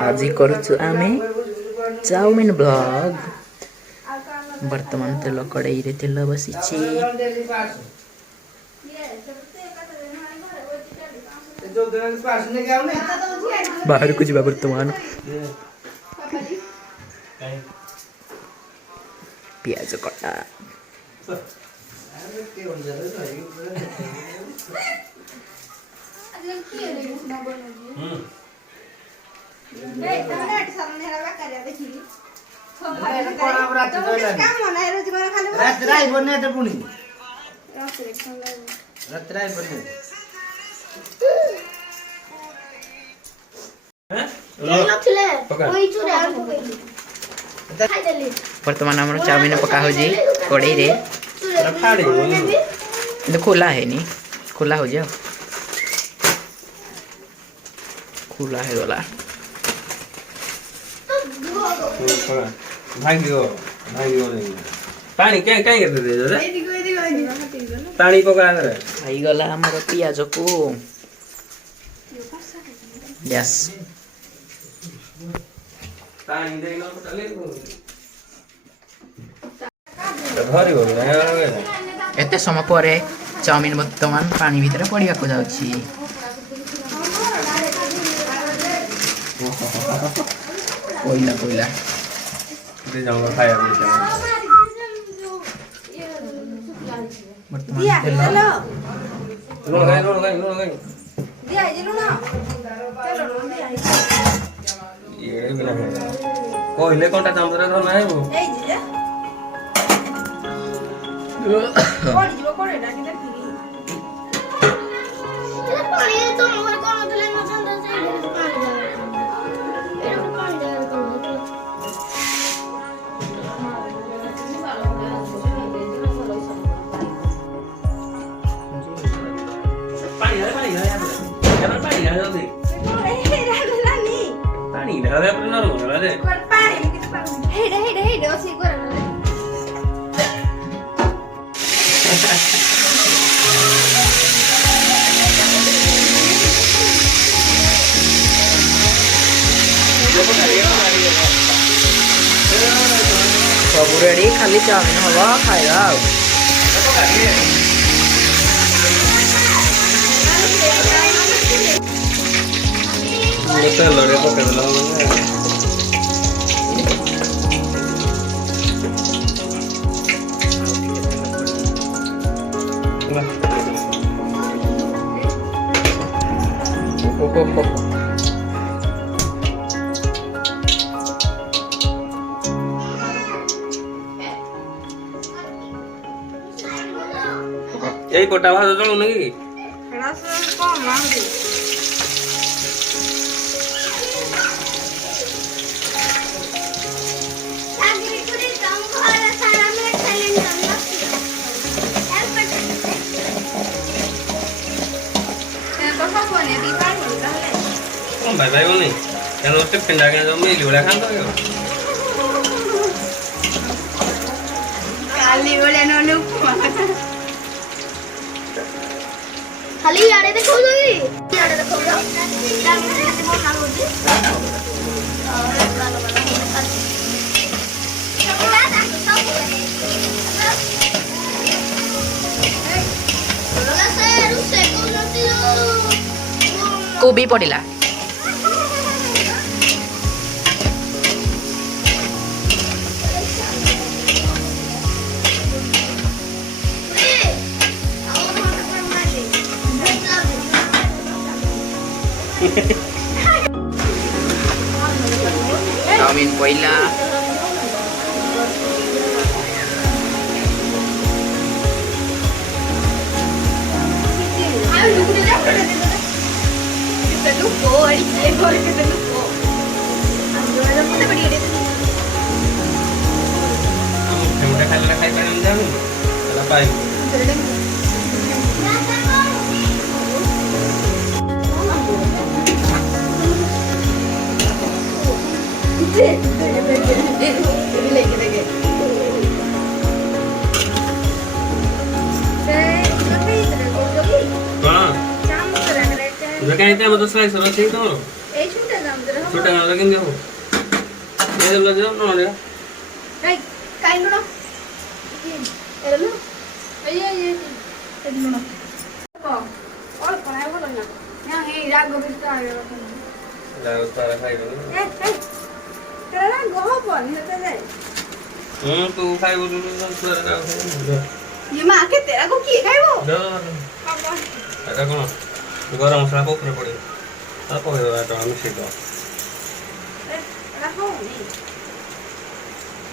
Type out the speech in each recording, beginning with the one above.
आज करूँ आम चाउमिन ब्लॉग वर्तमान तेल कड़ाई रे तेल बसी बाहर को जा वर्तमान प्याज कटा वर्तमान आम चाउमिन पका हो कड़ाई रे खोला है नी खोला हो जाओ खोला है गला पानी क्या क्या करते थे जोरे पानी पका रे आई गला हमर पियाज को यस पानी देनो चले धरी हो एते समय पर चाउमिन वर्तमान पानी भीतर पड़िया को जाउछि कोइला कोइला दे जाऊंगा खाया वर्तमान तेल लो गई दिया जी लो ना चलो लो दिया ये बिना कोइले कोनटा चामरे तो नाही वो ए जी जा कोड़ी जीव कोड़े डाकी देखी तेरा पानी तो मोर कोन थले न संदा से पानी जावे एरो पानी जावे कोन पानी है जल्दी पानी ढाले पर न रो रे हेडे ओसी कर सब रेडी खाली चाउमिन हवा खाइबा मोटे लड़े तो कर लो यही कोटा भाषा चलो नहीं रस कम मांगे भाई भाई बोल नहीं क्या लोग टिफिन लाके जो मिली वाला खान दो काली वाले नो खाली यारे देखो जोगी यारे देखो जो डांग में हाथ में ना होती कोबी पड़िला चाउमिन पहिला खाली खाई पानी में जाऊँ चला पाई लेके ଏବେ କାହିଁ ଏତେ ଆମର ତ ସ୍ଲାଇସର ଅଛି ତମର ଏଇ ଛୁଟା ଜାମୁରେ ହବ ଛୋଟା ଗାଁରେ କେମିତି ହବ ଏ ଦେଲ ଯେ ନଡ଼ିଆ ଏଇ କାଇଁ ଲୁଣ ଏରେ ଲୁଣ ଏଇ ଲୁଣ ଅଳ୍ପ ନାହିଁ ଭଲ ନା ନା ଏଇ ରାଗ ବିସ୍ତ ଆଣିବା କଥା ଯାଉ ତାର ଖାଇଦେବୁ ତେରା ରାଗ ହବନି ହେତେ ଯାଏ ତୁ ଖାଇବୁ ଛୁଆରେ ଯାଉ ये माँ के तेरा को किए खाइबो ଏଟା କ'ଣ ଗରମ ମସଲା ଉପରେ ପଡ଼ିବ ତା ପକେଇଦେବା ଏଟା ମିଶେଇଦେବା ଏଟା ହଉନି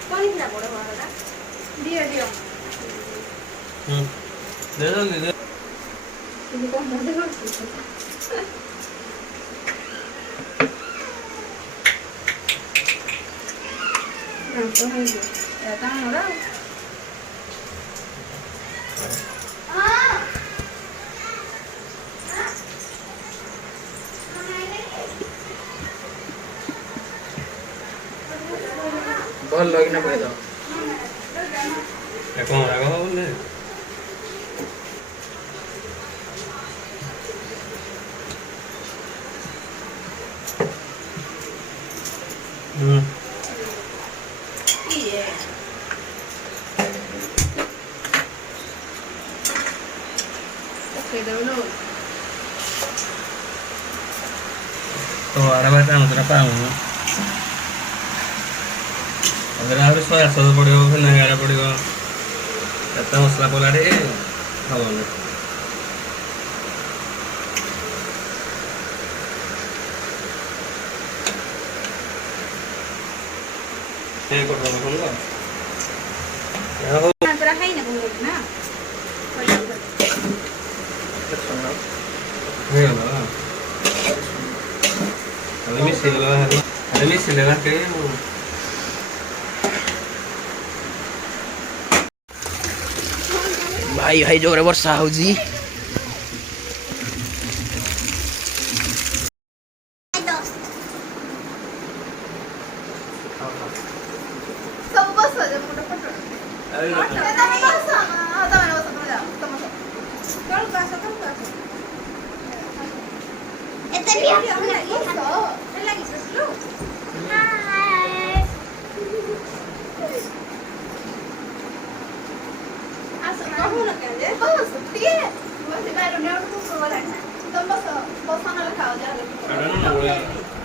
କଣ କିନା ପଡେ ବାହାରଟା ଦିଅ ଦିଅ ଦେ ଜଲ୍ଦି ଦେ କିନ୍ତୁ କଣ ମତେ କରୁଛି ତ ହେଇଯିବ ଏଟା ଆମର ଭଲ ଲାଗିନା କହିଦ ଏ କ'ଣ ରାଗ ହବ ବୋଲେ ଇଏ ପକେଇଦେବୁ ତ ଆରାମ ଚାମଚଟା ପାଉନି ଆହୁରି ଶହେ ଆଠଶହ ପଡ଼ିବ ଭିନେଗାର ପଡ଼ିବ ଏତେ ମସଲା ପଡ଼ିଲାରେ ହବନି ଏ କରିଦେବ ଶୁଣିଲ तेरा है ना बोल ना ହେଇଗଲା ଏବେ ମିଶେଇଦେବା ଏବେ ମିଶେଇଦେବା କେ ଭାଇ ଭାଇ ଜୋରେ ବର୍ଷା ହଉଛି ସବୁ ବସ ଯେ ମୁଣ୍ଡ ଫଟୋ ତମେ ବସ ତମେ ବସ ତମେ ଯାଅ ତମେ ବସ कल पास ଏତେ ବି ये लगी ससलो ହାଏ ଆସ कहू ना कहले ବସ ଟିକେ ବସି ବାଇର ନେଉଟ ତମେ ବସ ବସ ନହେଲେ ଖାଅ ଯାହା